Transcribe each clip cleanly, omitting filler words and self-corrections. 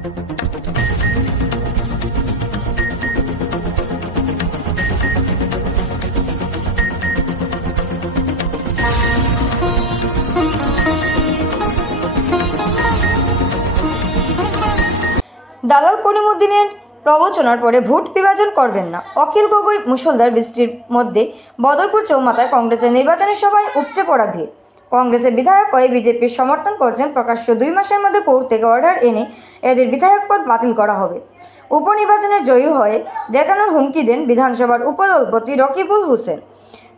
দালাল করিমউদ্দিনের প্রবচনার পরে ভোট বিভাজন করবেন না। অখিল গগৈ মুষলধার বৃষ্টির মধ্যে বদরপুর চৌমাথায় কংগ্রেসের নির্বাচনী সভায় উপচে পড়া ভিড়। কংগ্রেসের বিধায়ক হয়ে বিজেপির সমর্থন করছেন। প্রকাশ্য 2 মাসের মধ্যে কোর্ট থেকে অর্ডার এনে এদের বিধায়ক পদ বাতিল করা হবে। উপনির্বাচনে জয়ী হয়ে দেখানোর হুমকি দেন বিধানসভার উপদলপতি রকিবুল হোসেন।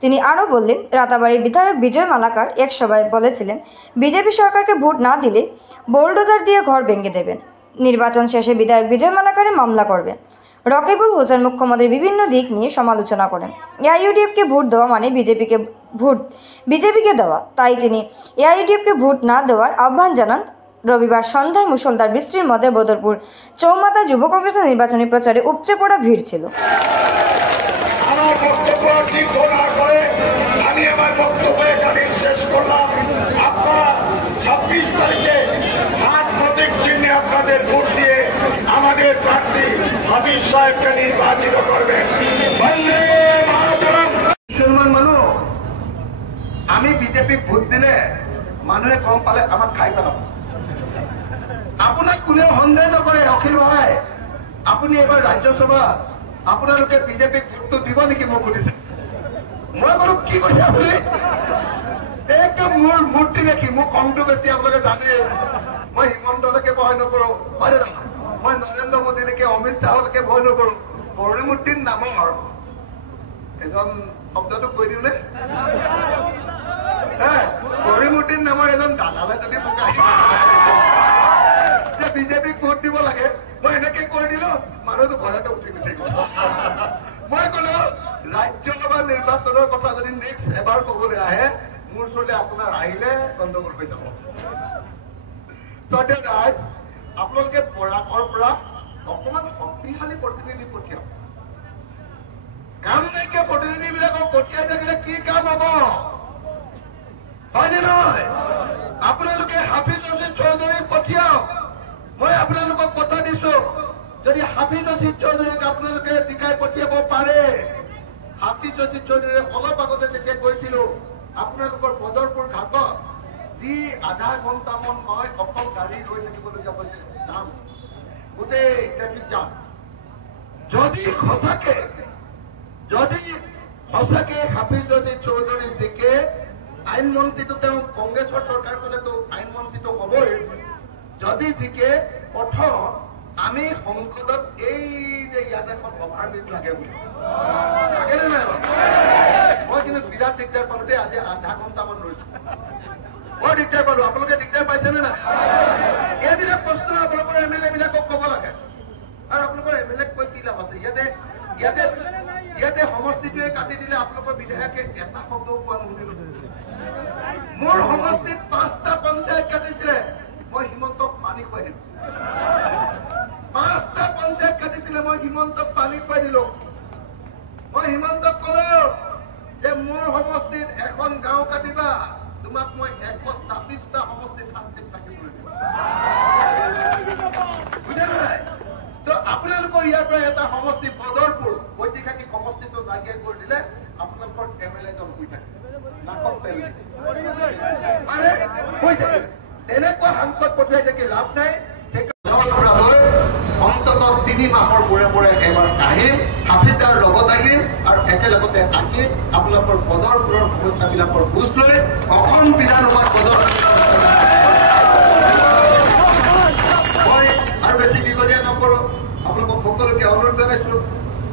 তিনি আরও বললেন, রাতাবাড়ির বিধায়ক বিজয় মালাকার এক সভায় বলেছিলেন, বিজেপি সরকারকে ভোট না দিলে বোলডোজার দিয়ে ঘর ভেঙে দেবেন। নির্বাচন শেষে বিধায়ক বিজয় মালাকারে মামলা করবেন। রকিবুল হোসেন মুখ্যমন্ত্রীর বিভিন্ন দিক নিয়ে সমালোচনা করেন। এআইইউডিএফকে ভোট দেওয়া মানে বিজেপিকে দেওয়া, তাই তিনি এআইইউডিএফকে ভোট না দেওয়ার আহ্বান জানান। রবিবার সন্ধ্যায় মুষলধার বৃষ্টির মধ্যে বদরপুর চৌমাথায় যুব কংগ্রেসের নির্বাচনী প্রচারে উপচে পড়া ভিড় ছিল। মুসলমান মানুষ আমি বিজেপি ভোট দিলে মানুহে গম পালে আমাক খাই পেলাম। আপোনাক কোনেও সন্দেহ নকৰে। অখিল ভাই, আপুনি এবাৰ ৰাজ্যসভা আপোনালোকে বিজেপিক ভোটটো দিব নেকি মোক সুধিছে। মই বোলো কি কৈছে আপুনি? একদম মোৰ মূৰ্তি নেকি? মোক কমটো বেছি আপোনালোকে জানে। মই হিমন্তলৈকে ভয় নকৰো, হয় নে? মই নৰেন্দ্ৰ মোদীলৈকে অমিত শ্বাহলৈকে ভয় নকৰো। করিমউদ্দিন নামৰ এজন শব্দটো কৈ দিওঁ নে? করিমউদ্দিন নামৰ এজন দালালে যদি মোক যে বিজেপিক ভোট দিব লাগে, মই এনেকে কৈ দিলো, মানুহটো ঘৰতে উঠি গুচি গ'ল। মই কলো ৰাজ্যসভা নিৰ্বাচনৰ কথা যদি নেক্সট এবাৰ কবলৈ আহে, মোৰ ওচৰলৈ আপোনাৰ আহিলে গণ্ডগোল হৈ যাব। আপোনালোকে বৰাকৰ পৰা অকমান শক্তিশালী প্ৰতিনিধি পঠিয়াওক। কাম নাইকিয়া প্ৰতিনিধিবিলাকক পঠিয়াই থাকিলে কি কাম হব, হয়নে নহয়? আপোনালোকে হাফিজ ৰছিদ চৌধুৰীক পঠিয়াওক। মই আপোনালোকক কথা দিছো, যদি হাফিজ ৰছিদ চৌধুৰীক আপোনালোকে জিকাই পঠিয়াব পাৰে। হাফিজ ৰছিদ চৌধুৰীয়ে অলপ আগতে যেতিয়া কৈছিলো, আপোনালোকৰ বদৰপুৰ ঘাটত যি আধা ঘণ্টামান মই অকল গাড়ী ৰৈ থাকিবলগীয়া হৈছে, যাম গোটেই ট্ৰেফিক জাম। যদি সঁচাকে হাফিজ ৰছিদ চৌধুৰী জিকে, আইন মন্ত্ৰীটো তেওঁ কংগ্ৰেছৰ চৰকাৰ হ'লেতো আইন মন্ত্ৰীটো হ'বই। যদি জিকে, প্ৰথম আমি সংসদত এই যে ইয়াত এখন অভাৰব্ৰিজ লাগে বুলি লাগেনে নাই? মই কিন্তু বিৰাট দিগদাৰ পালো দেই। আজি আধা ঘণ্টামান ৰৈছো, বৰ দিগদাৰ পালো। আপোনালোকে দিগদাৰ পাইছেনে নাই? এইবিলাক প্ৰশ্ন আপোনালোকৰ এমএলএ বিলাকক ক'ব লাগে। আৰু আপোনালোকৰ এমএলএক কৈ কি লাভ আছে? ইয়াতে সমষ্টিটোৱে কাটি দিলে আপোনালোকৰ বিধায়কে এটা শব্দও কোৱা নুশুনিলো। মোৰ সমষ্টিত 5টা পঞ্চায়ত কাটিছিলে, মই হিমন্তক পানী খুৱাই দিলো। 5টা পঞ্চায়ত কাটিছিলে, মই হিমন্তক পানী খুৱাই দিলো। মই হিমন্তক কলো যে মোৰ সমষ্টিত এখন গাঁও কাটিবা, তোমাক মই 126টা সমষ্টিত শান্তিত থাকিবলৈ দিম। বুঝে নাই? তো আপোনালোকৰ ইয়াৰ পৰা এটা সমষ্টি বদৰপুৰ ঐতিহাসিক সমষ্টিটো নাইকিয়া কৰি দিলে আপোনালোকৰ এমএলএজন শুই থাকে, নাকত তেল তেনেকুৱা সাংসদ পঠিয়াই থাকি লাভ নাই। অন্ততঃ 3 মাহৰ মূৰে এবাৰ আহিম, হাফিজাৰ লগত আহিম, আৰু একেলগতে আহি আপোনালোকৰ বদৰপুৰৰ সমস্যাবিলাকৰ বুজ লৈ অসম বিধানসভাত মই আৰু বেছি দীঘলীয়া নকৰো। আপোনালোকক সকলোকে অনুৰোধ জনাইছো,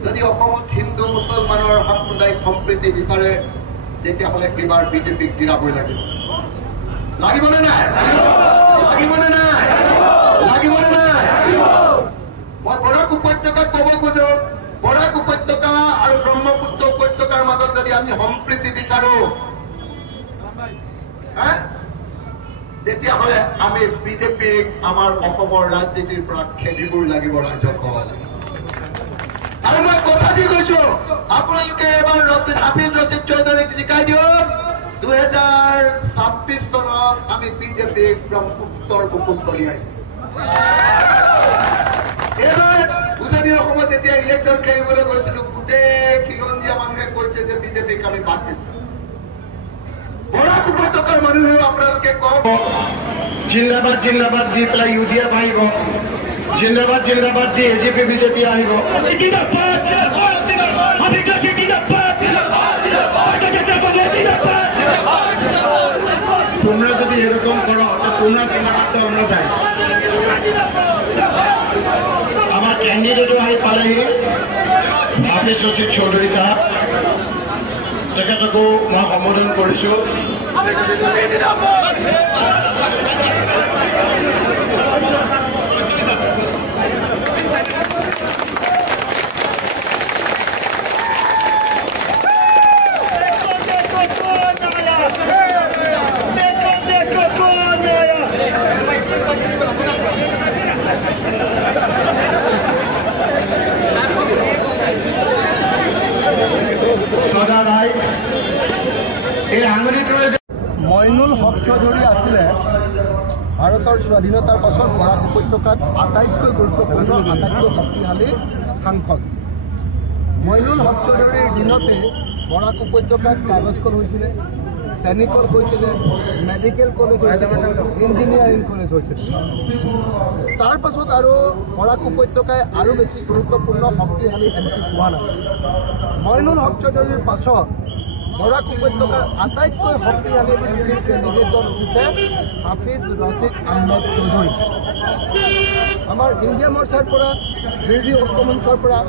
যদি অসমত হিন্দু মুছলমানৰ সাম্প্ৰদায়িক সম্প্ৰীতি বিচাৰে, তেতিয়াহ'লে এইবাৰ বিজেপিক দিৰাবই লাগিব। লাগিবনে নাই? লাগিবনে নাই? লাগিবনে নাই? মই বৰাক উপত্যকাত ক'ব খোজো, বৰাক উপত্যকা আৰু ব্ৰহ্মপুত্ৰ উপত্যকাৰ মাজত যদি আমি সম্প্ৰীতি বিচাৰো, তেতিয়াহ'লে আমি বিজেপিক আমাৰ অসমৰ ৰাজনীতিৰ পৰা খেদিবই লাগিব ৰাজ্যখন। আৰু মই কথা দি কৈছো, আপোনালোকে এবাৰ হাফিজ ৰছিদ চৌধুৰীক জিকাই দিয়ক। 2026 চনত আমি বিজেপিক ব্ৰহ্মপুত্ৰৰ বুকুত কঢ়িয়াই এৰিবলৈ গৈছিলো, গোটেই খিলঞ্জীয়া মানুহে কৈছে যে বিজেপিক আমি বাদ দিছো। বৰাক উপত্যকাৰ মানুহেও আপোনালোকে কওক জিন্দাবাদ জিন্দাবাদ দি পেলাই UDF আহিব, জিন্দাবাদ জিন্দাবাদ দি AGP BJP আহিব। তোমরা যদি এরকম করো তো তোমরা জিন্দাবাদ আমরা চাই। আমার ক্যান্ডিডেটও আহি পালেহি হাফিজ ৰছিদ চৌধুৰী সাহেব, তেখেতকো মই সম্বোধন কৰিছো। মইনুল হক চৌধুৰী আছিলে ভাৰতৰ স্বাধীনতাৰ পাছত বৰাক উপত্যকাত আটাইতকৈ গুৰুত্বপূৰ্ণ, আটাইতকৈ শক্তিশালী সাংসদ। মইনুল হক চৌধুৰীৰ দিনতে বৰাক উপত্যকাত কাগজ কল হৈছিলে, চেনিকল হৈছিলে, মেডিকেল কলেজ হৈছিলে, ইঞ্জিনিয়াৰিং কলেজ হৈছিলে। তাৰ পাছত আৰু বৰাক উপত্যকাই আৰু বেছি গুৰুত্বপূৰ্ণ শক্তিশালী MP পোৱা নাই। মইনুল হক চৌধুৰীৰ পাছত বৰাক উপত্যকাৰ আটাইতকৈ শক্তিশালী MP কেণ্ডিডেটজন হৈছে হাফিজ ৰছিদ আহমেদ চৌধুৰী। আমাৰ ইণ্ডিয়া মৰ্চাৰ পৰা, বিৰোধী ঐক্য মঞ্চৰ পৰা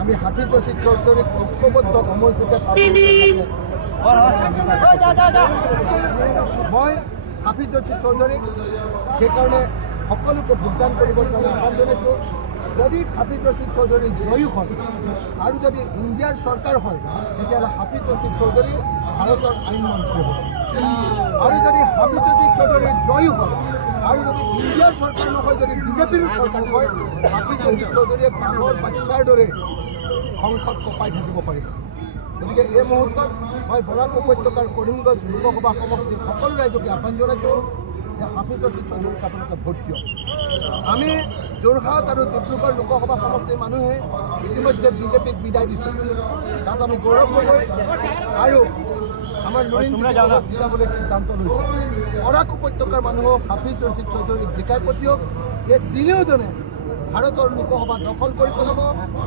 আমি হাফিজ ৰছিদ চৌধুৰীক ঐক্যবদ্ধ সমৰ্পিত মই হাফিজ ৰছিদ চৌধুৰীক সেইকাৰণে সকলোকে ভোটদান কৰিবৰ কাৰণে আহ্বান জনাইছোঁ। যদি হাফিজ ৰছিদ চৌধুৰী জয়ী হয় আৰু যদি ইণ্ডিয়াৰ চৰকাৰ হয় তেতিয়াহ'লে হাফিজ ৰছিদ চৌধুৰী ভাৰতৰ আইন মন্ত্ৰী হ'ব। আৰু যদি হাফিজ ৰছিদ চৌধুৰী জয়ী হয় আৰু যদি ইণ্ডিয়াৰ চৰকাৰ নহয়, যদি বিজেপিৰ চৰকাৰ হয়, হাফিজ ৰছিদ চৌধুৰীয়ে বাঘৰ বাচ্চাৰ দৰে সংসদ কঁপাই থাকিব পাৰিব। গতিকে এই মুহূৰ্তত মই বৰাক উপত্যকাৰ কৰিমগঞ্জ লোকসভা সমষ্টিৰ সকলো ৰাইজকে আহ্বান জনাইছোঁ যে হাফিজ ৰছিদ চৌধুৰীক আপোনালোকে ভোট দিয়ক। আমি যোৰহাট আৰু ডিব্ৰুগড় লোকসভা সমষ্টিৰ মানুহে ইতিমধ্যে বিজেপিক বিদায় দিছোঁ। তাত আমি গৌৰৱ গগৈ আৰু আমাৰ নৰেন্দ্ৰ জিকাবলৈ সিদ্ধান্ত লৈছোঁ। বৰাক উপত্যকাৰ মানুহক হাফিজ ৰছিদ চৌধুৰীক জিকাই পঠিয়াওক। এই তিনিওজনে ভাৰতৰ লোকসভা দখল কৰি পেলাব,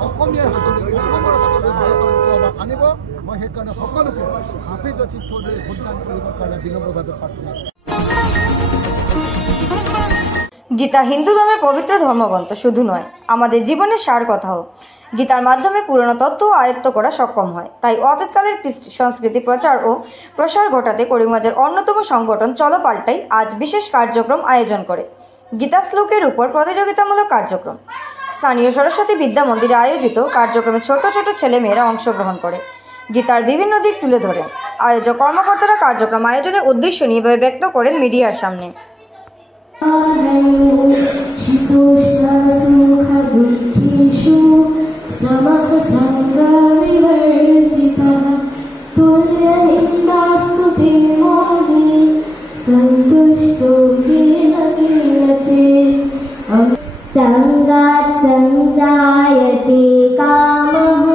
অসমীয়াৰ হাতলৈ, অসমৰ হাতলৈ ভাৰতৰ লোকসভা আনিব। মই সেইকাৰণে সকলোকে হাফিজ ৰছিদ চৌধুৰীক ভোটদান কৰিবৰ কাৰণে বিনম্ৰভাৱে প্ৰাৰ্থনা কৰিছোঁ। গীতা হিন্দু ধর্মের পবিত্র ধর্মগ্রন্থ শুধু নয়, আমাদের জীবনের সার কথাও। গীতার মাধ্যমে পুরনো তত্ত্ব আয়ত্ত করা সক্ষম হয়। তাই অতীতকালের কৃষ্টি সংস্কৃতি প্রচার ও প্রসার ঘটাতে করিমগঞ্জের অন্যতম সংগঠন চলো পাল্টাই আজ বিশেষ কার্যক্রম আয়োজন করে। গীতা শ্লোকের উপর প্রতিযোগিতামূলক কার্যক্রম। স্থানীয় সরস্বতী বিদ্যা মন্দিরে আয়োজিত কার্যক্রমে ছোট ছোট ছেলেমেয়েরা অংশগ্রহণ করে গীতার বিভিন্ন দিক তুলে ধরেন। আয়োজক কর্মকর্তারা কার্যক্রম আয়োজনের উদ্দেশ্য নিয়ে ব্যক্ত করেন মিডিয়ার সামনে। संगात् संजायते कामः,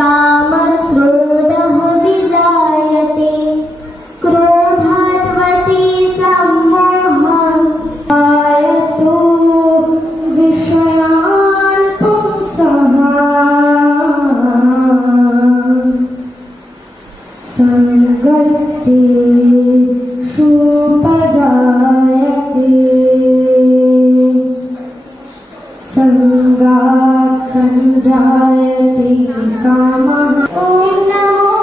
कामः क्रोधः विजायते, क्रोधात् वति सम्मोहः, आयतो विषयान् पुंसः, संगस्तेषु उपजायते, संगात् संजायते कामः। ॐ नमो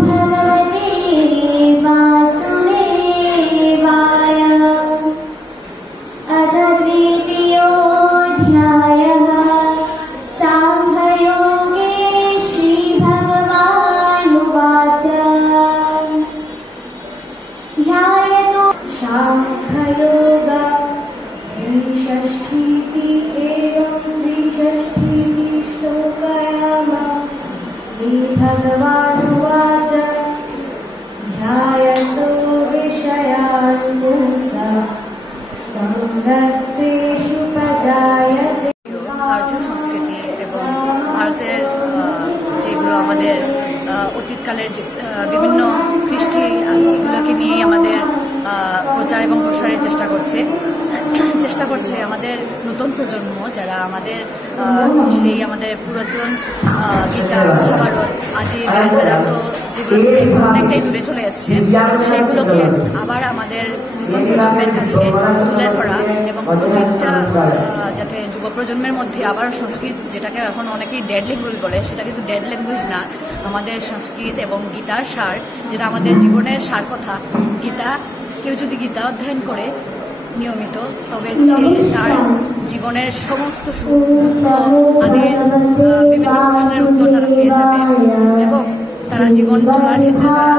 भगवते वासुदेवाय। अथ द्वितीयोऽध्यायः। साङ्ख्ययोगे श्रीभगवानुवाच। ध्यायतो साङ्ख्ययोग द्विषष्ठीति एवं द्विषष्ठीति श्लोकयाम। श्रीभगवानुवाच। ध्यायतो विषयान् पुंसः, संगस्तेषु उपजायते। ভারতীয় সংস্কৃতি এবং ভারতের আমাদের অতীতকালের যে বিভিন্ন কৃষ্টি এগুলোকে নিয়েই আমাদের প্রচার এবং প্রসারের চেষ্টা করছে আমাদের নতুন প্রজন্ম, যারা আমাদের আমাদের পুরাতন গীতা, মহাভারত আদি বেদান্ত যেগুলো থেকে অনেকটাই দূরে চলে এসছে, সেগুলোকে আবার আমাদের নতুন প্রজন্মের কাছে তুলে ধরা এবং প্রত্যেকটা যাতে যুব প্রজন্মের মধ্যে আবার সংস্কৃত, যেটাকে এখন অনেকেই ডেড ল্যাঙ্গুয়েজ বলে, সেটা কিন্তু ডেড ল্যাঙ্গুয়েজ না। আমাদের সংস্কৃত এবং গীতার সার, যেটা আমাদের জীবনের সার কথা। গীতা, কেউ যদি গীতা অধ্যয়ন করে নিয়মিত, তবে সে তার জীবনের সমস্ত সুখ দুঃখ আদির বিভিন্ন প্রশ্নের উত্তর তারা পেয়ে যাবে এবং তারা জীবন চলার ক্ষেত্রে তারা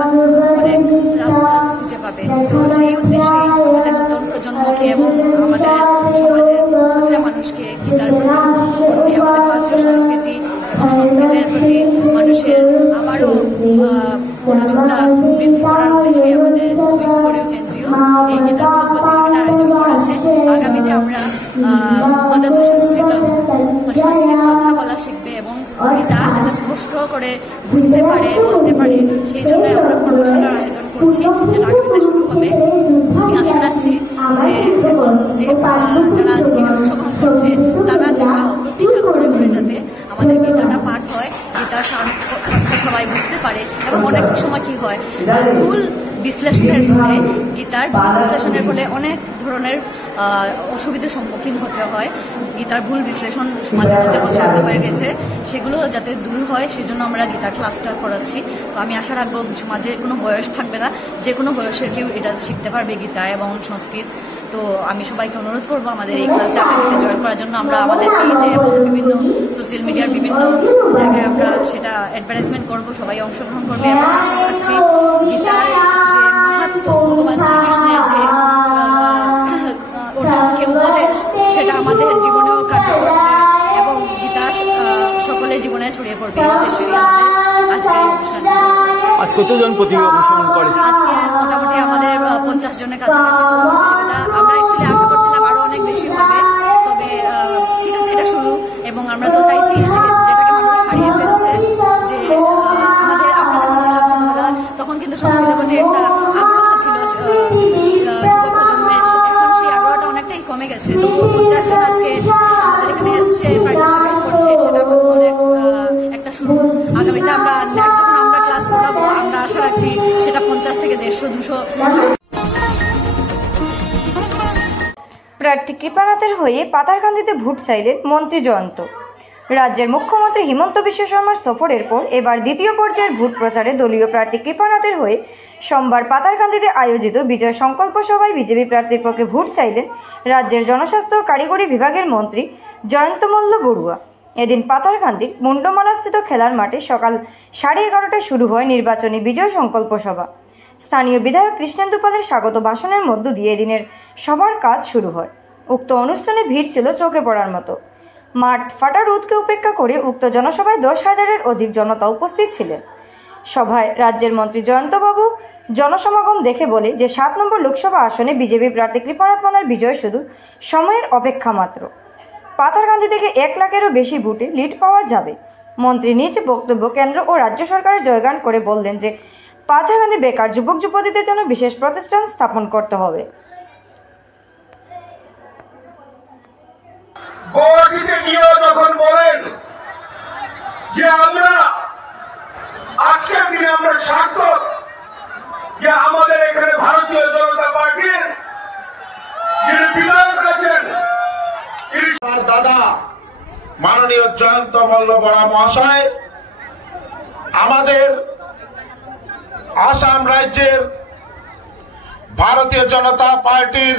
অনেক রাস্তা খুঁজে পাবে। তো সেই উদ্দেশ্যেই আমাদের নতুন প্রজন্মকে এবং আমাদের সমাজের প্রতিটা মানুষকে গীতার প্রতি আমাদের ভারতীয় সংস্কৃতি এবং সংস্কৃতের প্রতি মানুষের আবারও মনোযোগটা বৃদ্ধি করার উদ্দেশ্যে আমাদের উইংস ফর ইউথ এনজিও এই গীতা শ্লোক প্রতিযোগিতা আয়োজন করেছে। আগামীতে আমরা মদত সংস্কৃত কথা বলা শিখবে এবং গীতা যাতে স্পষ্ট করে বুঝতে পারে, বলতে পারে, সেই জন্য আমরা কর্মশালার আয়োজন করছি, যেটা আগামীতে শুরু হবে। আমি আশা রাখছি যে এখন যে যারা আজকে অংশগ্রহণ করছে তারা যারা প্রতিজ্ঞা করে যাতে আমাদের গীতাটা পাঠ হয়, গীতার কথা সবাই বুঝতে পারে। এবং অনেক সময় কি হয়, ভুল বিশ্লেষণের ফলে, গীতার বিশ্লেষণের ফলে অনেক ধরনের অসুবিধার সম্মুখীন হতে হয়। গীতার ভুল বিশ্লেষণ সমাজের মধ্যে প্রচলিত হয়ে গেছে, সেগুলো যাতে দূর হয় সেজন্য আমরা গীতা ক্লাসটা করাচ্ছি। তো আমি আশা রাখবো সমাজে কোনো বয়স থাকবে না, যে কোনো বয়সের কেউ এটা শিখতে পারবে, গীতা এবং সংস্কৃত। তো আমি সবাইকে অনুরোধ করবো আমাদের এই ক্লাসে আগামীতে জয়েন করার জন্য। আমরা আমাদের পেজে এবং বিভিন্ন সোশ্যাল মিডিয়ার বিভিন্ন জায়গায় আমরা সেটা অ্যাডভার্টাইজমেন্ট করবো, সবাই অংশগ্রহণ করবে এবং আশা রাখছি গীতার যে মাহাত্ম্য, ভগবান শ্রীকৃষ্ণের যে অর্জুনকে উপদেশ, সেটা আমাদের জীবনেও কার্যকর হবে এবং গীতা সকলের জীবনে ছড়িয়ে পড়বে। এই উদ্দেশ্যেই আমাদের আজকের এই অনুষ্ঠান। আজ কতজন প্রতিযোগী অংশগ্রহণ করেছে? আজকে মোটামুটি আমাদের 50 জনের কাছাকাছি প্রতিযোগিতা। আমরা অ্যাকচুয়ালি আশা করছিলাম আরো অনেক বেশি হবে, তবে ঠিক আছে, এটা শুরু। এবং আমরা তো চাইছি যেটাকে মানুষ হারিয়ে ফেলছে, যে আমরা যখন ছিলাম ছোটবেলা তখন কিন্তু সংস্কৃতের প্রতি একটা আগ্রহ ছিল যুব প্রজন্মের, এখন সেই আগ্রহটা অনেকটাই কমে গেছে। তো 50 জন আজকে আমাদের এখানে এসছে, পার্টিসিপেট করছে, সেটা অনেক একটা শুরু। আগামীতে আমরা নেক্সট যখন আমরা ক্লাস করাবো, আমরা আশা রাখছি সেটা 50 থেকে 150-200। প্রার্থী কৃপানাথের হয়ে পাতারকান্দিতে ভোট চাইলেন মন্ত্রী জয়ন্ত। রাজ্যের মুখ্যমন্ত্রী হিমন্ত বিশ্ব শর্মার সফরের পর এবার দ্বিতীয় পর্যায়ের ভোট প্রচারে দলীয় প্রার্থী কৃপানাথের হয়ে সোমবার পাতারকান্দিতে আয়োজিত বিজয় সংকল্প সভায় বিজেপি প্রার্থীর পক্ষে ভোট চাইলেন রাজ্যের জনস্বাস্থ্য কারিগরি বিভাগের মন্ত্রী জয়ন্ত মল্ল বড়ুয়া। এদিন পাতারকান্দির মুন্ডমালাস্থিত খেলার মাঠে সকাল 11:30টায় শুরু হয় নির্বাচনী বিজয় সংকল্প সভা। স্থানীয় বিধায়ক কৃষ্ণেন্দু পালের স্বাগত ভাষণের মধ্য দিয়ে এদিনের সভার কাজ শুরু হয়। উক্ত অনুষ্ঠানে ভিড় ছিল চোখে পড়ার মতো। মাঠ ফাটা রোদকে উপেক্ষা করে উক্ত জনসভায় 10,000-এর অধিক জনতা উপস্থিত ছিলেন। সভায় রাজ্যের মন্ত্রী জয়ন্তবাবু জনসমাগম দেখে বলে যে 7 নম্বর লোকসভা আসনে বিজেপি প্রার্থী কৃপানাথ মালার বিজয় শুধু সময়ের অপেক্ষা মাত্র। পাতারকান্দি থেকে 1 লাখেরও বেশি ভোটে লিড পাওয়া যাবে। মন্ত্রী নিজ বক্তব্য কেন্দ্র ও রাজ্য সরকারের জয়গান করে বললেন যে পাতারকান্দি বেকার যুবক যুবতীদের জন্য বিশেষ প্রতিষ্ঠান স্থাপন করতে হবে। গুয়াহাটিতে গিয়েও যখন বলেন যে আমরা আজকের দিনে আমরা সার্থক, যে আমাদের এখানে ভারতীয় জনতা পার্টির যিনি বিধায়ক আছেন, তার দাদা মাননীয় জয়ন্ত মল্ল বড়া মহাশয় আমাদের আসাম রাজ্যের ভারতীয় জনতা পার্টির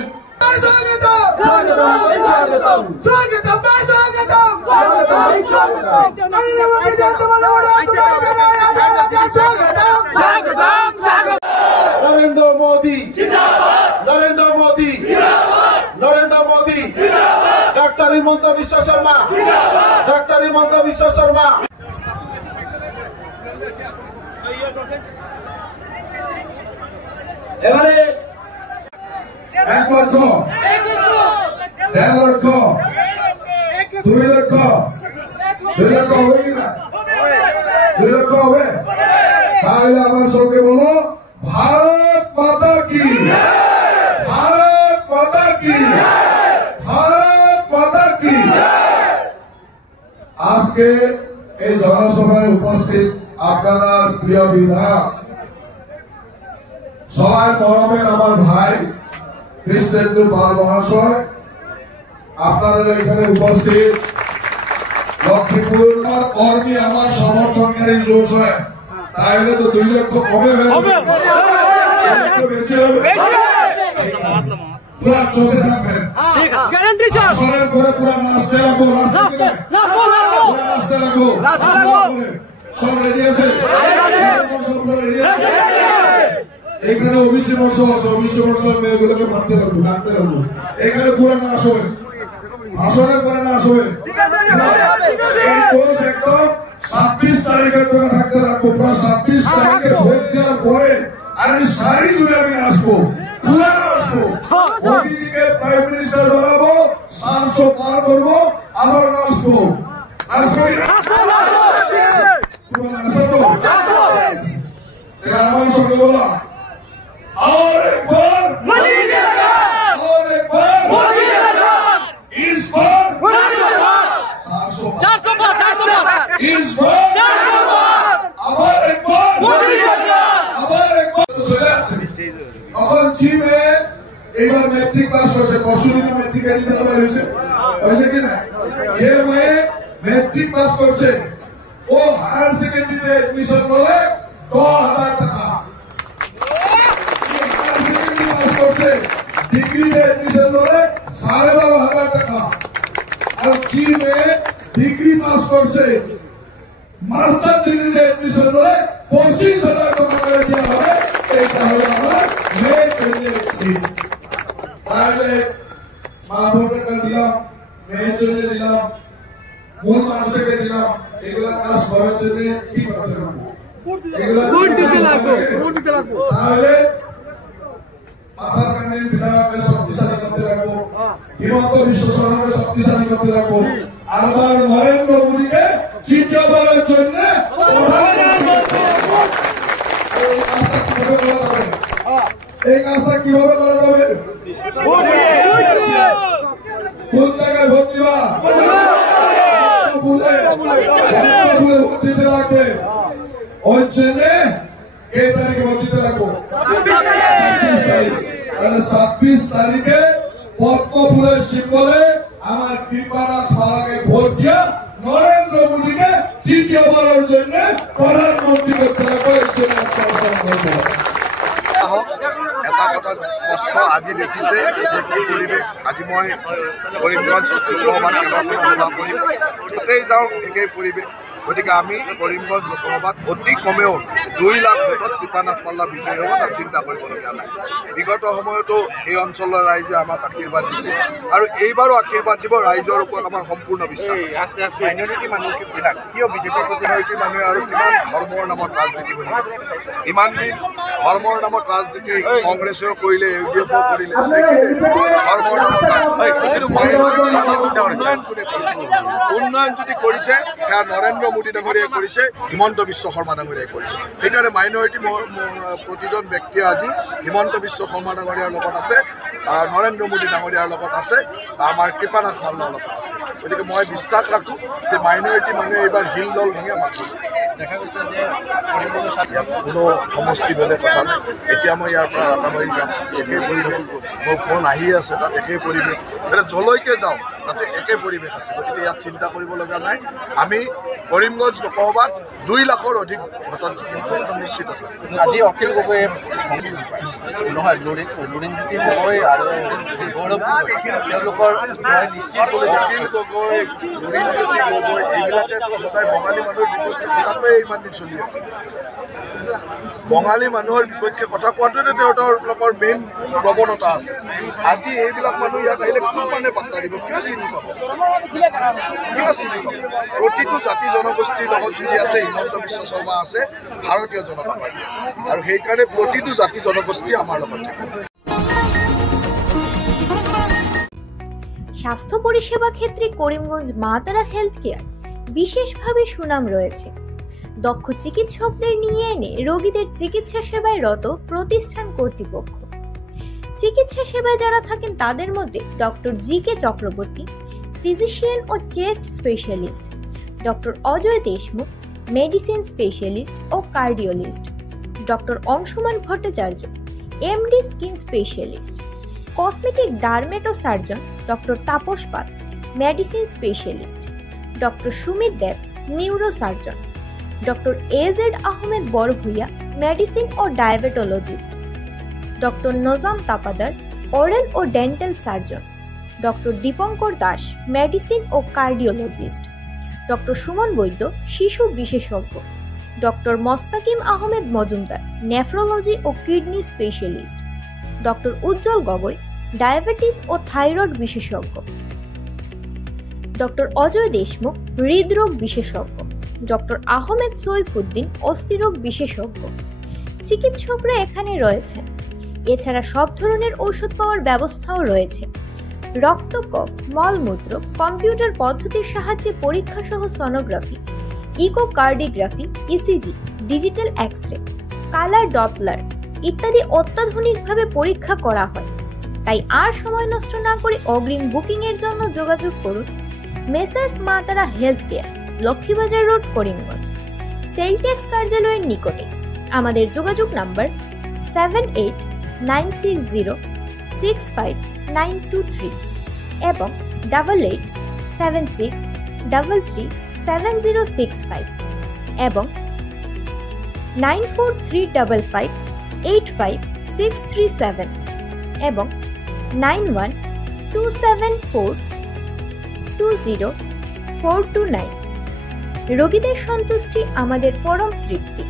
নরেন্দ্র মোদী, নরেন্দ্র মোদী, নরেন্দ্র মোদী, ডাক্তার হিমন্ত বিশ্ব শর্মা, ডাক্তার হিমন্ত বিশ্ব শর্মা। এবারে 1 লক্ষ, 1.5 লক্ষ, 2 লক্ষ, 2 লক্ষ হয়ে গেল, 2 লক্ষ হবে? তাহলে আমার সঙ্গে বলো ভারত মাতা কি, ভারত মাতা কি, ভারত মাতা কি। আজকে এই জনসভায় উপস্থিত আপনারা প্রিয় বিধায়ক, সবাই মরমের আমার ভাই কৃষ্ণেন্দু পাল মহাশয়, আপনারা এখানে উপস্থিত লক্ষ্মীপুর কর্মী আমার সমর্থনকারী জোশ হয়, তাহলে তো 2 লক্ষ কমে হবে, বেশি হবে। পুরা চষে থাকবেন, আসনের পরে পুরা নাচতে লাগবো, নাচতে লাগবো, সব রেডি আছে, এখানে ওবিসি বর্ষ আছে, ওবিসি বর্ষের মেয়েগুলোকে মারতে লাগবো, ডাকতে লাগবো, এখানে পুরা নাচ হবে, ভাষণের পরে নাচ হবে। একদম 26 তারিখের পরে থাকতে রাখবো, প্রায় 26 তারিখে ভোট দেওয়ার পরে আমি সারি জুড়ে আমি আসবো, পুরা আসবো, মোদীকে প্রাইম মিনিস্টার বানাবো, 700 পার করবো, আবার আসবো, আসবো আমার সঙ্গে বলা और एक बार और एक बार इस बार 400 इस बार আবার একবার চলে আসছে। এখন জিমে এবার মেট্রিক পাস হয়েছে, কসুরিনা মেট্রিক এডিশন হয়েছে, হয়েছে কিনা? যে মেয়ে মেট্রিক পাস করছে ও হায়ার সেকেন্ডারিতে এডমিশন করলে 10,000 টাকা, ডিগ্রিতে এডমিশন করে 12,500 টাকা, আর কি মেয়ে ডিগ্রি পাস করছে মাস্টার ডিগ্রিতে এডমিশন করে 25,000 টাকা করে দেওয়া হবে। এইটা হলো আমার মেয়ে পেয়েছি। তাহলে মা বোনকে দিলাম, মেয়ের জন্য দিলাম, মূল মানুষকে দিলাম, এগুলা কাজ করার জন্য কি করতে লাগবো? তাহলে মাথারকান্দির বিধায়ককে শক্তিশালী করতে লাগবো, হিমন্ত বিশ্ব শর্মাকে শক্তিশালী করতে লাগবো, আবার নরেন্দ্র মোদীকে তৃতীয়বারের জন্য এই কাজটা কিভাবে করা যাবে? কোন জায়গায় ভোট দিবা? ভোট দিতে লাগবে, ওই জন্য এই তারিখে ভোট দিতে লাগবো, 26 তারিখে পদ্ম ফুলের সিম্বলে আমার কৃপানাথ মালাকে ভোট দিয়া নরেন্দ্র মোদীকে তৃতীয়বারের জন্য প্রধানমন্ত্রী করতে লাগবে। এটা কথা স্পষ্ট আজি দেখিছে যে কি পৰিৱেশ। আজি মই কৰিমগঞ্জ লোকসভাত কেইবাখনো কৰিম, য'তেই যাওঁ একেই পৰিৱেশ। গতিকে আমি কৰিমগঞ্জ লোকসভাত অতি কমেও 2 লাখ ভোটত কৃপানাথ মাল্লা বিজয়ী হ'ব, তাত চিন্তা কৰিবলগীয়া নাই। বিগত সময়তো এই অঞ্চলৰ ৰাইজে আমাক আশীৰ্বাদ দিছে আৰু এইবাৰো আশীৰ্বাদ দিব। ৰাইজৰ ওপৰত আমাৰ সম্পূৰ্ণ বিশ্বাস আছে। মাইনৰিটি মানুহে আৰু কিমান ধৰ্মৰ নামত ৰাজনীতি কৰিব? ইমান দিন ধৰ্মৰ নামত ৰাজনীতি কংগ্ৰেছেও কৰিলে, ইউডিএফও কৰিলে, ধৰ্মৰ নামত উন্নয়ন যদি কৰিছে সেয়া নৰেন্দ্ৰ মোদী ডাঙৰীয়াই কৰিছে, হিমন্ত বিশ্ব শৰ্মা ডাঙৰীয়াই কৰিছে। সেইকাৰণে মাইনৰিটি প্ৰতিজন ব্যক্তিয়ে আজি হিমন্ত বিশ্ব শৰ্মা ডাঙৰীয়াৰ লগত আছে, নৰেন্দ্ৰ মোদী ডাঙৰীয়াৰ লগত আছে, আমাৰ কৃপানাথ মাল্লাৰ লগত আছে। গতিকে মই বিশ্বাস ৰাখোঁ যে মাইনৰিটি মানুহে এইবাৰ হিল দল ভঙিয়া মাত কৰিব। দেখা গৈছে যে ইয়াত কোনো সমষ্টিভেদে কথা নাই। এতিয়া মই ইয়াৰ পৰা ৰাতাবাৰী যাম, একেই পৰিৱেশ, মোৰ ফোন আহি আছে, তাত একেই পৰিৱেশ, গতিকে যলৈকে যাওঁ তাতে একে পৰিৱেশ আছে। গতিকে ইয়াত চিন্তা কৰিব লগা নাই। আমি কৰিমগঞ্জ লোকসভাত 2 লাখৰ অধিক ভোটত জিকিম, একদম নিশ্চিত। আজি অখিল গগৈ নহয়, লুৰিণজ্যোতি গগৈ আৰু গৌৰৱ তেওঁলোকৰ অখিল গগৈ, লুৰিণজ্যোতি গগৈ এইবিলাকে সদায় বঙালী মানুহৰ বিপক্ষে কথাটোৱে ইমান দিন চলি আছে। বঙালী মানুহৰ বিপক্ষে কথা কোৱাটোতে তেওঁলোকৰ মেইন প্ৰৱণতা আছে। আজি এইবিলাক মানুহ ইয়াত আহিলে কোন মানে পাত্তা দিব? কিয় চিনি পাব? কিয় চিনি পাব? প্ৰতিটো জাতি জনগোষ্ঠীৰ লগত যদি আছে, হিমন্ত বিশ্ব শৰ্মা আছে, ভাৰতীয় জনতা পাৰ্টি আছে, আৰু সেইকাৰণে প্ৰতিটো জাতি জনগোষ্ঠী আমাৰ লগত থাকিব। স্বাস্থ্য পরিষেবা ক্ষেত্রে করিমগঞ্জ মা তারা হেলথ কেয়ার বিশেষভাবে সুনাম রয়েছে। দক্ষ চিকিৎসকদের নিয়ে এনে রোগীদের চিকিৎসা সেবায় রত প্রতিষ্ঠান কর্তৃপক্ষ। চিকিৎসা সেবায় যারা থাকেন তাদের মধ্যে ডক্টর জি.কে. চক্রবর্তী, ফিজিশিয়ান ও chest specialist, doctor Ajay Deshmukh, medicine specialist ও cardiologist, doctor Anshuman Bhattacharya, MD skin specialist, cosmetic dermato surgeon doctor Tapas Pal, medicine specialist, doctor Sumit Deb, neuro surgeon, doctor A Z Ahmed Barbhuiya, medicine ও diabetologist, doctor Nazam Tapadar, oral ও dental surgeon, doctor Dipankar Das, medicine ও cardiologist, doctor Suman Baidya, শিশু বিশেষজ্ঞ, doctor Mostakim Ahmed Majumdar, nephrology ও kidney specialist, doctor উজ্জ্বল Gogoi, diabetes ও thyroid বিশেষজ্ঞ, doctor Ajay Deshmukh, হৃদরোগ বিশেষজ্ঞ, doctor Ahmed Saifuddin, অস্থিরোগ বিশেষজ্ঞ। চিকিৎসকরা এখানে রয়েছেন। এছাড়া সব ধরনের ঔষধ পাওয়ার ব্যবস্থাও রয়েছে। রক্ত, কফ, মলমূত্র, কম্পিউটার পদ্ধতির সাহায্যে পরীক্ষা সহ sonography, echocardiography, ECG, digital X-ray, colour Doppler ইত্যাদি অত্যাধুনিকভাবে পরীক্ষা করা হয়। তাই আর সময় নষ্ট না করে অগ্রিম বুকিং এর জন্য যোগাযোগ করুন মেসার্স মা তারা health care, Laxmibazar road, Karimganj, sell tax কার্যালয়ের নিকটে। আমাদের যোগাযোগ নাম্বার 7896065923 এবং 8876337065 এবং 9435585637 এবং 9127420429। রোগীদের সন্তুষ্টি আমাদের পরম তৃপ্তি।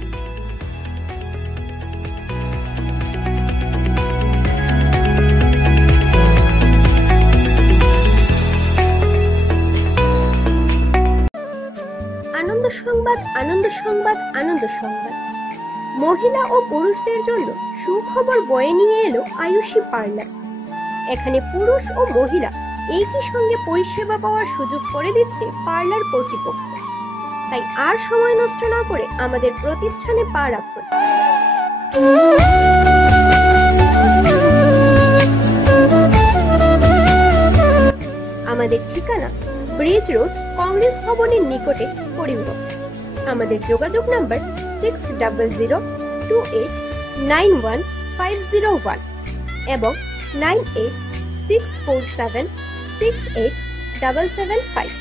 আনন্দ সংবাদ, আনন্দ সংবাদ, আনন্দ সংবাদ। মহিলা ও পুরুষদের জন্য সুখবর বয়ে নিয়ে এলো আয়ুষী পার্লার। এখানে পুরুষ ও মহিলা একই সঙ্গে পরিষেবা পাওয়ার সুযোগ করে দিচ্ছে পার্লার কর্তৃপক্ষ। তাই আর সময় নষ্ট না করে আমাদের প্রতিষ্ঠানে পা রাখুন। আমাদের ঠিকানা ব্রিজ রোড, কংগ্রেস ভবনের নিকটে, করিমগঞ্জ। আমাদের যোগাযোগ নাম্বার 6002891501 এবং 9864768775।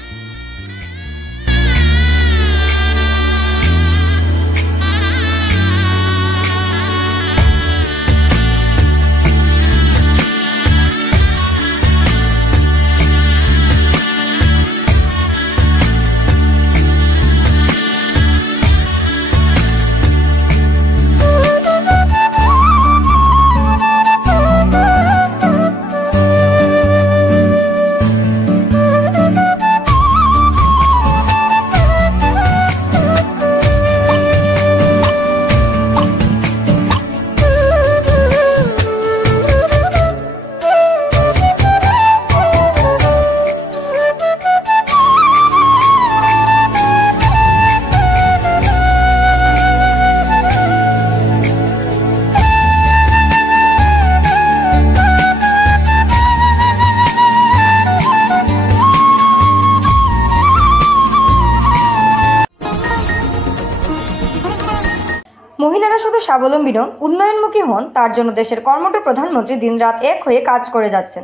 মহিলারা শুধু স্বাবলম্বী নন, উন্নয়নমুখী হন, তার জন্য দেশের কর্মঠ প্রধানমন্ত্রী দিনরাত এক হয়ে কাজ করে যাচ্ছেন।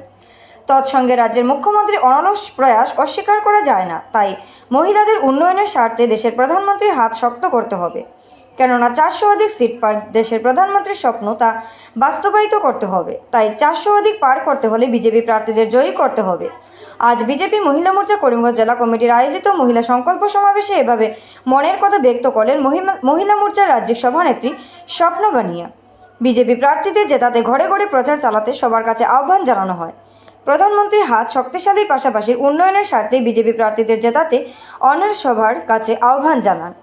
তৎসঙ্গে রাজ্যের মুখ্যমন্ত্রীর অনলস প্রয়াস অস্বীকার করা যায় না। তাই মহিলাদের উন্নয়নের স্বার্থে দেশের প্রধানমন্ত্রীর হাত শক্ত করতে হবে। কেননা 400 অধিক সিট পার দেশের প্রধানমন্ত্রীর স্বপ্ন, তা বাস্তবায়িত করতে হবে। তাই 400 অধিক পার করতে হলে বিজেপি প্রার্থীদের জয়ী করতে হবে। আজ বিজেপি মহিলা মোর্চা করিমগঞ্জ জেলা কমিটির আয়োজিত মহিলা সংকল্প সমাবেশে এভাবে মনের কথা ব্যক্ত করলেন মহিলা মোর্চার রাজ্যিক সভানেত্রী স্বপ্ন বানিয়া। বিজেপি প্রার্থীদের জেতাতে ঘরে ঘরে প্রচার চালাতে সবার কাছে আহ্বান জানানো হয়। প্রধানমন্ত্রীর হাত শক্তিশালীর পাশাপাশি উন্নয়নের স্বার্থে বিজেপি প্রার্থীদের জেতাতে অন্যের সবার কাছে আহ্বান জানান।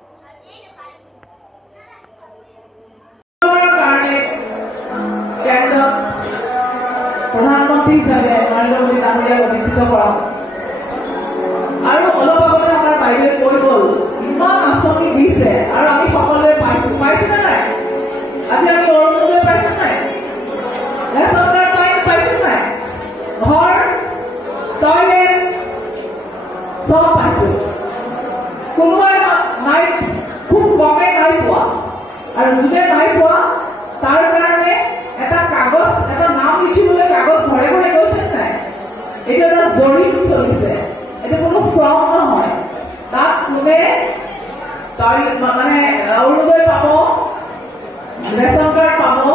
প্ৰধানমন্ত্ৰী হিচাপে নৰেন্দ্ৰ মোদী ডাঙৰীয়াক অধিষ্ঠিত কৰা আৰু অলপ আগতে আমাৰ বাইদেৱে কৈ গ'ল ইমান আঁচনি দিছে আৰু চব পাইছো। কোনোবাই নাই, খুব কমে নাই পোৱা, আৰু যোনে নাই পোৱা তাৰ কাৰণে এটা কাগজ, এটা নাম লিখিবলৈ কাগজ ঘৰে ঘৰে গৈছে নাই? এইটো এটা জৰীপ চলিছে, এইটো কোনো ফৰ্ম নহয়। তাত কোনে মানে অৰুণোদয় পাব, ৰেচন কাৰ্ড পাব,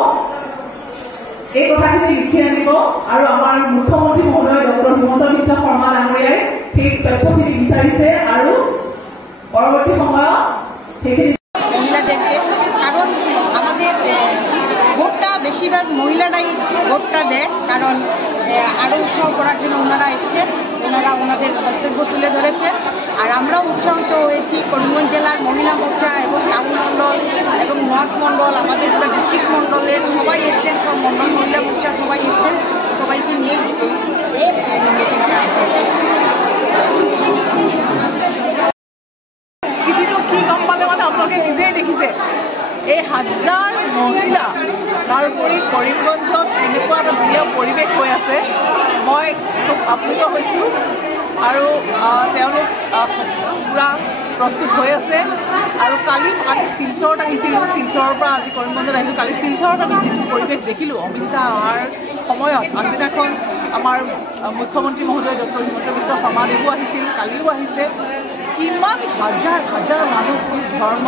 এই কথাখিনি লিখি আনিব, আৰু আমাৰ মুখ্যমন্ত্ৰী মহোদয় ডক্টৰ হিমন্ত বিশ্ব শৰ্মা ডাঙৰীয়াই সেই তথ্যখিনি বিচাৰিছে, আৰু পরবর্তী সময় মহিলাদেরকে, কারণ আমাদের ভোটটা বেশিরভাগ মহিলারাই ভোটটা দেয়, কারণ আরও উৎসাহ করার জন্য ওনারা এসছেন, ওনারা ওনাদের বক্তব্য তুলে ধরেছেন। আর আমরাও উৎসাহিত হয়েছি, করিমগঞ্জ জেলার মহিলা মোর্চা এবং টাউন মণ্ডল এবং নর্থ মণ্ডল, আমাদের পুরো ডিস্ট্রিক্ট মণ্ডলের সবাই এসছেন, সব মণ্ডল মহিলা মোর্চা সবাই এসছেন, সবাইকে নিয়েই মিটিংটা কি গম পালে মানে আপোনালোকে নিজেই দেখিছে এই হাজাৰ মহিলা, তাৰোপৰি কৰিমগঞ্জত এনেকুৱা এটা ধুনীয়া পৰিৱেশ হৈ আছে। মই খুব আপ্লুত হৈছোঁ, আৰু তেওঁলোক পূৰা প্ৰস্তুত হৈ আছে। আৰু কালি আমি শিলচৰত আহিছিলোঁ, শিলচৰৰ পৰা আজি কৰিমগঞ্জত আহিছোঁ। কালি শিলচৰত আমি যিটো পৰিৱেশ দেখিলোঁ অমিত শ্বাহ অহাৰ সময়ত, আগদিনাখন আমাৰ মুখ্যমন্ত্ৰী মহোদয় ডক্টৰ হিমন্ত বিশ্ব শৰ্মাদেৱো আহিছিল, কালিও আহিছে। কিমান হাজাৰ হাজাৰ মানুহ, ধৰ্ম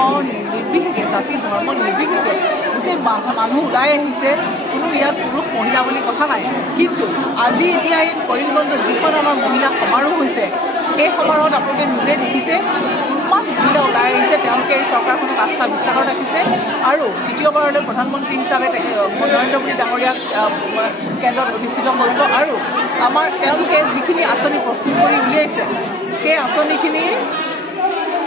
নিৰ্বিশেষে, জাতি ধৰ্ম নিৰ্বিশেষে গোটেই মানুহ ওলাই আহিছে। কোনো ইয়াত পুৰুষ মহিলা বুলি কথা নাই। কিন্তু আজি এতিয়া এই কৰিমগঞ্জত যিখন আমাৰ মহিলা সমাৰোহ হৈছে, সেই সমাৰোহত আপোনালোকে নিজে দেখিছে কিমান মহিলা ওলাই আহিছে। তেওঁলোকে এই চৰকাৰখনক আস্থা বিশ্বাসত ৰাখিছে, আৰু তৃতীয়বাৰলৈ প্ৰধানমন্ত্ৰী হিচাপে নৰেন্দ্ৰ মোদী ডাঙৰীয়াক কেন্দ্ৰত অধিষ্ঠিত কৰিব। আৰু আমাৰ তেওঁলোকে যিখিনি আঁচনি প্ৰস্তুত কৰি উলিয়াইছে, সেই আঁচনিখিনি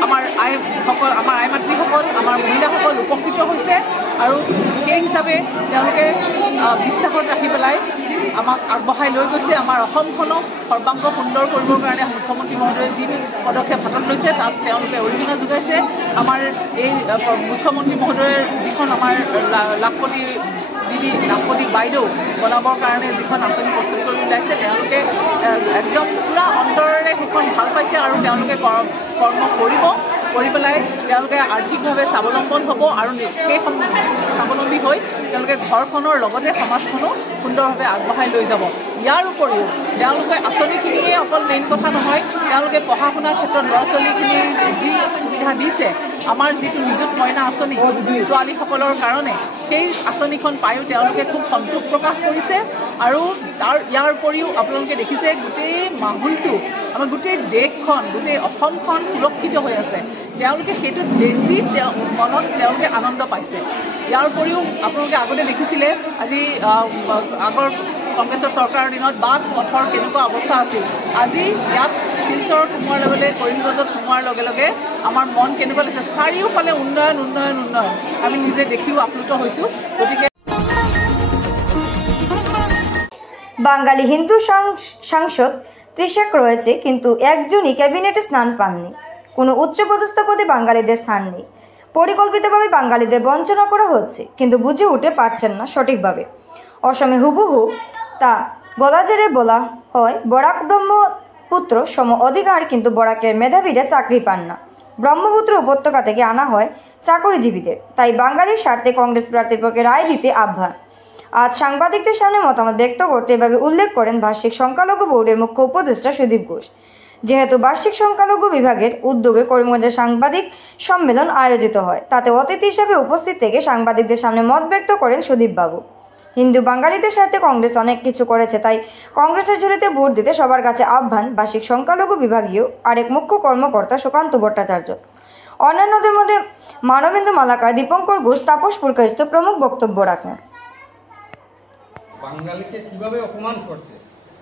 আমাৰ আইসকল, আমাৰ আই মাতৃসকল, আমাৰ মহিলাসকল উপকৃত হৈছে। আৰু সেই হিচাপে তেওঁলোকে বিশ্বাসত ৰাখি পেলাই আমাক আগবঢ়াই লৈ গৈছে। আমাৰ অসমখনক সৰ্বাংগ সুন্দৰ কৰিবৰ কাৰণে মুখ্যমন্ত্ৰী মহোদয়ে যি পদক্ষেপ হাতত লৈছে, তাত তেওঁলোকে অৰিহণা যোগাইছে। আমাৰ এই মুখ্যমন্ত্ৰী মহোদয়ৰ যিখন আমাৰ লাখপতি বাইদেউ বনাবৰ কাৰণে যিখন আঁচনি প্ৰস্তুত কৰি ওলাইছে, তেওঁলোকে একদম পূৰা অন্তৰেৰে সেইখন ভাল পাইছে, আৰু তেওঁলোকে কৰ্ম কৰি পেলাই তেওঁলোকে আৰ্থিকভাৱে স্বাৱলম্বন হ'ব, আৰু সেই স্বাৱলম্বী হৈ তেওঁলোকে ঘৰখনৰ লগতে সমাজখনো সুন্দৰভাৱে আগবঢ়াই লৈ যাব। ইয়াৰ উপৰিও তেওঁলোকে আঁচনিখিনিয়ে অকল মেইন কথা নহয়, তেওঁলোকে পঢ়া শুনাৰ ক্ষেত্ৰত ল'ৰা ছোৱালীখিনিৰ যি সুবিধা দিছে, আমাৰ যিটো নিযুত মইনা আঁচনি ছোৱালীসকলৰ কাৰণে, সেই আঁচনিখন পায়ো তেওঁলোকে খুব সন্তোষ প্ৰকাশ কৰিছে। আৰু ইয়াৰ উপৰিও আপোনালোকে দেখিছে গোটেই মাহোলটো, আমাৰ গোটেই দেশখন, গোটেই অসমখন সুৰক্ষিত হৈ আছে। তেওঁলোকে সেইটোত বেছি মনত তেওঁলোকে আনন্দ পাইছে। ইয়াৰ উপৰিও আপোনালোকে আগতে দেখিছিলে, আজি আগৰ কংগ্ৰেছৰ চৰকাৰৰ দিনত বাট পথৰ কেনেকুৱা অৱস্থা আছিল, আজি ইয়াত শিলচৰত সোমোৱাৰ লগে লগে, কৰিমগঞ্জত সোমোৱাৰ লগে লগে আমাৰ মন কেনেকুৱা লাগিছে। চাৰিওফালে উন্নয়ন উন্নয়ন উন্নয়ন, আমি নিজে দেখিও আপ্লুত হৈছোঁ। গতিকে বাঙালি হিন্দু সাংসদ ত্রিশেক রয়েছে, কিন্তু একজনই ক্যাবিনেটে স্থান পাননি। কোনো উচ্চপদস্থ পদে বাঙালিদের স্থান নেই। পরিকল্পিতভাবে বাঙালিদের বঞ্চনা করা হচ্ছে, কিন্তু বুঝে উঠতে পারছেন না সঠিকভাবে। অসমে হুবহু তা গলাজেরে বলা হয় বরাক ব্রহ্মপুত্র সম অধিকার, কিন্তু বরাকের মেধাবীরা চাকরি পান না। ব্রহ্মপুত্র উপত্যকা থেকে আনা হয় চাকরিজীবীদের। তাই বাঙালির স্বার্থে কংগ্রেস প্রার্থীর পক্ষে রায় দিতে আহ্বান। আজ সাংবাদিকদের সামনে মতামত ব্যক্ত করতে এভাবে উল্লেখ করেন বার্ষিক সংখ্যালঘু বোর্ডের মুখ্য উপদেষ্টা সুদীপ ঘোষ। যেহেতু বার্ষিক সংখ্যালঘু বিভাগের উদ্যোগে করিমগঞ্জে সাংবাদিক সম্মেলন আয়োজিত হয়, তাতে অতিথি হিসাবে উপস্থিত থেকে সাংবাদিকদের সামনে মত ব্যক্ত করেন সুদীপবাবু। হিন্দু বাঙালিদের স্বার্থে কংগ্রেস অনেক কিছু করেছে, তাই কংগ্রেসের ঝুলিতে ভোট দিতে সবার কাছে আহ্বান বার্ষিক সংখ্যালঘু বিভাগীয় আরেক মুখ্য কর্মকর্তা সুকান্ত ভট্টাচার্য। অন্যান্যদের মধ্যে মানবেন্দু মালাকার, দীপঙ্কর ঘোষ, তাপস পুরকাইস্ত প্রমুখ বক্তব্য রাখেন। বাঙালিকে কিভাবে অপমান করছে,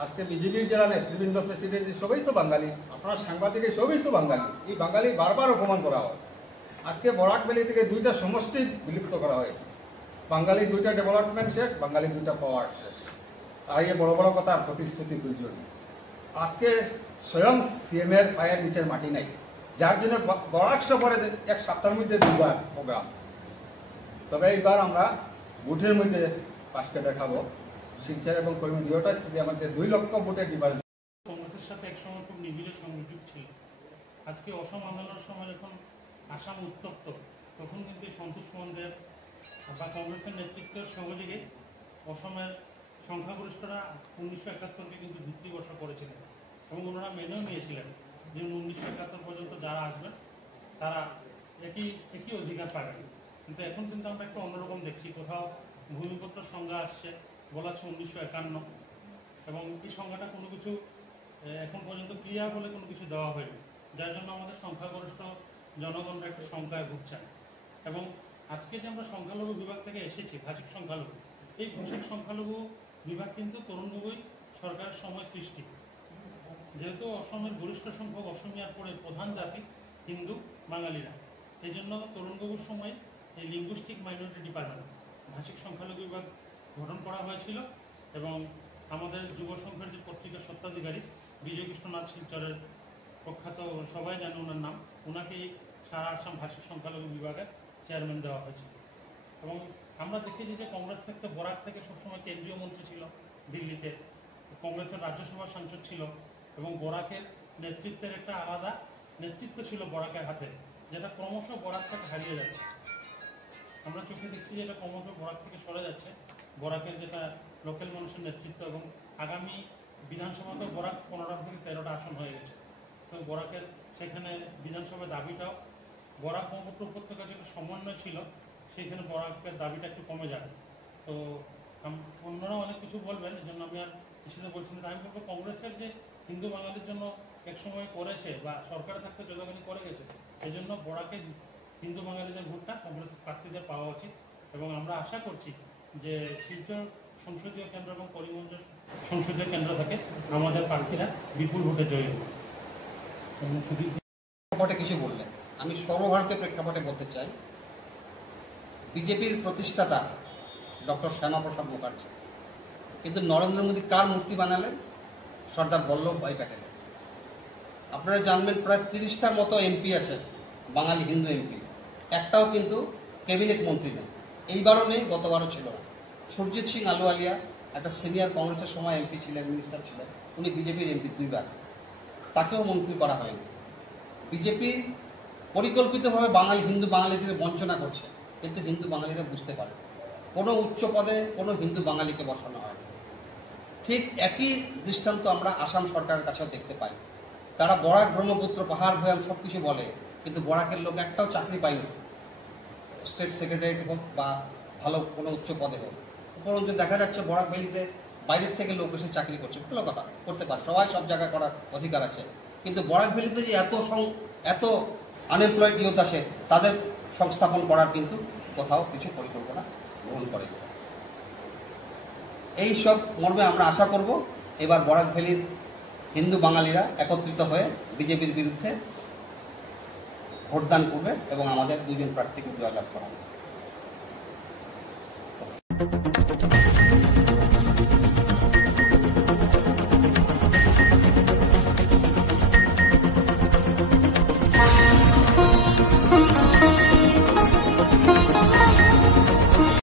আজকে বিজেপির যারা নেতৃবৃন্দ, প্রেসিডেন্ট, সবাই তো বাঙালি, আপনার সাংবাদিক সবই তো বাঙালি। এই বাঙালি বারবার অপমান করা হয়। আজকে বরাক ভ্যালি থেকে দুইটা সমষ্টি বিলুপ্ত করা হয়েছে। বাঙালি দুইটা ডেভেলপমেন্ট শেষ, বাঙালি দুইটা পাওয়ার শেষ। আর এই বড় বড় কথা প্রতিশ্রুতি প্রয়োজন। আজকে স্বয়ং সিএম এর পায়ের নিচের মাটি নাই, যার জন্য বরাক সফরে এক সপ্তাহের মধ্যে দুবার প্রোগ্রাম। তবে এইবার আমরা বুথের মধ্যে পাশকে দেখাবো। শিলচর এবং করিমগঞ্জ দুইটা আমাদের 2 লক্ষ ভোটের ডিফারেন্স। কংগ্রেসের সাথে একসময় খুব নিবিড় সংযোগ ছিল। আজকে অসম আন্দোলনের সময় যখন আসাম উত্তপ্ত, তখন কিন্তু সন্তোষ মন্দের বা কংগ্রেসের নেতৃত্বের সহযোগে অসমের সংখ্যাগরিষ্ঠরা 1971-কে কিন্তু ভিত্তিবর্ষ করেছিলেন এবং ওনারা মেনেও নিয়েছিলেন যে 1971 পর্যন্ত যারা আসবেন তারা একই অধিকার পাবেন। কিন্তু এখন কিন্তু আমরা একটু অন্যরকম দেখছি, কোথাও ভূমিপত্র সংজ্ঞা আসছে, বলা হচ্ছে 1951, এবং এই সংজ্ঞাটা কোনো কিছু এখন পর্যন্ত ক্লিয়ার বলে কোনো কিছু দেওয়া হয়নি, যার জন্য আমাদের সংখ্যাগরিষ্ঠ জনগণরা একটু সংখ্যায় ভুগছেন। এবং আজকে যে আমরা সংখ্যালঘু বিভাগ থেকে এসেছি, ভাষিক সংখ্যালঘু, এই ভাষিক সংখ্যালঘু বিভাগ কিন্তু তরুণ গগৈ সরকারের সময় সৃষ্টি। যেহেতু অসমের গরিষ্ঠ সংখ্যক অসমিয়ার পরে প্রধান জাতি হিন্দু বাঙালিরা, এই জন্য তরুণ গগৈর সময় এই লিঙ্গুইস্টিক মাইনরিটি ডিপার্টমেন্ট ভাষিক সংখ্যালঘু বিভাগ গঠন করা হয়েছিল এবং আমাদের যুব সংঘের যে পত্রিকার স্বত্বাধিকারী বিজয় কৃষ্ণনাথ শিলচরের প্রখ্যাত, সবাই জানে ওনার নাম, ওনাকেই সারা আসাম ভাষিক সংখ্যালঘু বিভাগের চেয়ারম্যান দেওয়া হয়েছিল। এবং আমরা দেখেছি যে কংগ্রেস থেকে বরাক থেকে সবসময় কেন্দ্রীয় মন্ত্রী ছিল দিল্লিতে, কংগ্রেসের রাজ্যসভার সাংসদ ছিল এবং বরাকের নেতৃত্বের একটা আলাদা নেতৃত্ব ছিল বরাকের হাতে, যেটা ক্রমশ বরাক থেকে হারিয়ে যাচ্ছে। আমরা চোখে দেখছি যে এটা ক্রমশ বরাক থেকে সরে যাচ্ছে, বরাকের যেটা লোকাল মানুষের নেতৃত্ব। এবং আগামী বিধানসভাতে বরাক 15টা থেকে 13টা আসন হয়ে গেছে। তো বরাকের সেখানে বিধানসভার দাবিটাও, বরাক ব্রহ্মপুত্র উপত্যকা যেটা সমন্বয় ছিল, সেইখানে বরাকের দাবিটা একটু কমে যাবে। তো অন্যরা অনেক কিছু বলবেন, এই জন্য আমি আর কিছুতে বলছি না। আমি বলবো কংগ্রেসের যে হিন্দু বাঙালির জন্য একসময় করেছে বা সরকারে থাকতে যতখানি করে গেছে, এই জন্য বরাকে হিন্দু বাঙালিদের ভোটটা কংগ্রেস প্রার্থীদের পাওয়া উচিত। এবং আমরা আশা করছি যে শিলচর সংসদীয় কেন্দ্র এবং করিমগঞ্জ সংসদীয় কেন্দ্র থেকে আমাদের প্রার্থীরা বিপুল ভোটে জয়ী হবে। প্রেক্ষাপটে কিছু বললেন, আমি সর্বভারতীয় প্রেক্ষাপটে বলতে চাই, বিজেপির প্রতিষ্ঠাতা ডক্টর শ্যামাপ্রসাদ মুখার্জি, কিন্তু নরেন্দ্র মোদী কার মূর্তি বানালেন? সর্দার বল্লভভাই প্যাটেল। আপনারা জানবেন প্রায় 30টার মতো এমপি আছে, বাঙালি হিন্দু এমপি, একটাও কিন্তু ক্যাবিনেট মন্ত্রী নেই। এইবারও নেই, গতবারও ছিল না। সুরজিৎ সিং আলুওয়ালিয়া একটা সিনিয়র কংগ্রেসের সময় এমপি ছিলেন, মিনিস্টার ছিলেন, উনি বিজেপির এমপি 2বার, তাকেও মন্ত্রী করা হয়নি। বিজেপি পরিকল্পিতভাবে হিন্দু বাঙালিদের বঞ্চনা করছে, কিন্তু হিন্দু বাঙালিরা বুঝতে পারে কোনো উচ্চ পদে কোনো হিন্দু বাঙালিকে বসানো হয়। ঠিক একই দৃষ্টান্ত আমরা আসাম সরকারের কাছেও দেখতে পাই। তারা বরাক ব্রহ্মপুত্র পাহাড় ভয়াম সব কিছু বলে, কিন্তু বরাকের লোক একটাও চাকরি পায়নি, স্টেট সেক্রেটারি হোক বা ভালো কোনো উচ্চ পদে হোক। উপরন্তু দেখা যাচ্ছে বরাক ভ্যালিতে বাইরের থেকে লোক এসে চাকরি করছে, ভালো কথা, করতে পারে, সবাই সব জায়গায় করার অধিকার আছে। কিন্তু বরাক ভ্যালিতে যে এত আনএমপ্লয়েড ইউথ আছে, তাদের সংস্থাপন করার কিন্তু কোথাও কিছু পরিকল্পনা গ্রহণ করে। এই সব মর্মে আমরা আশা করব এবার বরাক ভ্যালির হিন্দু বাঙালিরা একত্রিত হয়ে বিজেপির বিরুদ্ধে ভোটদান করবে এবং আমাদের 2জন প্রার্থীকে জয়লাভ করাবে।